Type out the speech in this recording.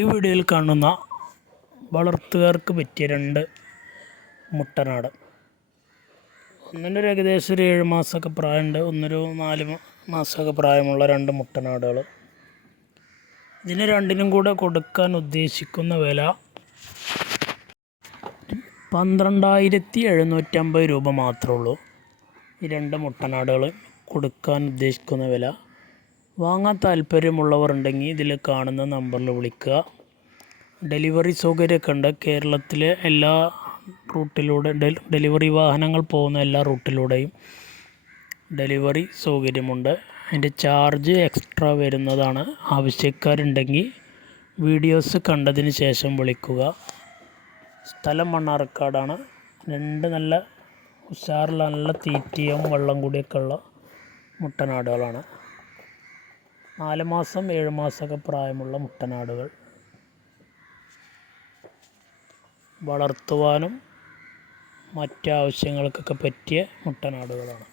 ഈ വീഡിയോയിൽ കാണുന്ന വളർത്തുകാർക്ക് പറ്റിയ 2 മുട്ടനാട്. ഒന്നിൻ്റെ ഒരു ഏകദേശം ഒരു 7 മാസമൊക്കെ പ്രായമുണ്ട്, ഒന്നൊരു 4 മാസമൊക്കെ പ്രായമുള്ള 2 മുട്ടനാടുകൾ. ഇതിന് രണ്ടിനും കൂടെ കൊടുക്കാൻ ഉദ്ദേശിക്കുന്ന വില 12,750 രൂപ മാത്രമേ ഉള്ളൂ. ഈ 2 മുട്ടനാടുകൾ കൊടുക്കാൻ ഉദ്ദേശിക്കുന്ന വില. വാങ്ങാൻ താല്പര്യമുള്ളവർ ഉണ്ടെങ്കിൽ ഇതിൽ കാണുന്ന നമ്പറിൽ വിളിക്കുക. ഡെലിവറി സൗകര്യമൊക്കെ ഉണ്ട്. കേരളത്തിലെ എല്ലാ റൂട്ടിലൂടെ ഡെലിവറി വാഹനങ്ങൾ പോകുന്ന എല്ലാ റൂട്ടിലൂടെയും ഡെലിവറി സൗകര്യമുണ്ട്. അതിൻ്റെ ചാർജ് എക്സ്ട്രാ വരുന്നതാണ്. ആവശ്യക്കാരുണ്ടെങ്കിൽ വീഡിയോസ് കണ്ടതിന് ശേഷം വിളിക്കുക. സ്ഥലം മണ്ണാർക്കാടാണ്. 2 നല്ല ഉഷാറുള്ള നല്ല തീറ്റയും വെള്ളം കൂടിയൊക്കെ ഉള്ള മുട്ടനാടുകളാണ്. 4 മാസം 7 മാസമൊക്കെ പ്രായമുള്ള മുട്ടനാടുകൾ. വളർത്തുവാനും മറ്റാവശ്യങ്ങൾക്കൊക്കെ പറ്റിയ മുട്ടനാടുകളാണ്.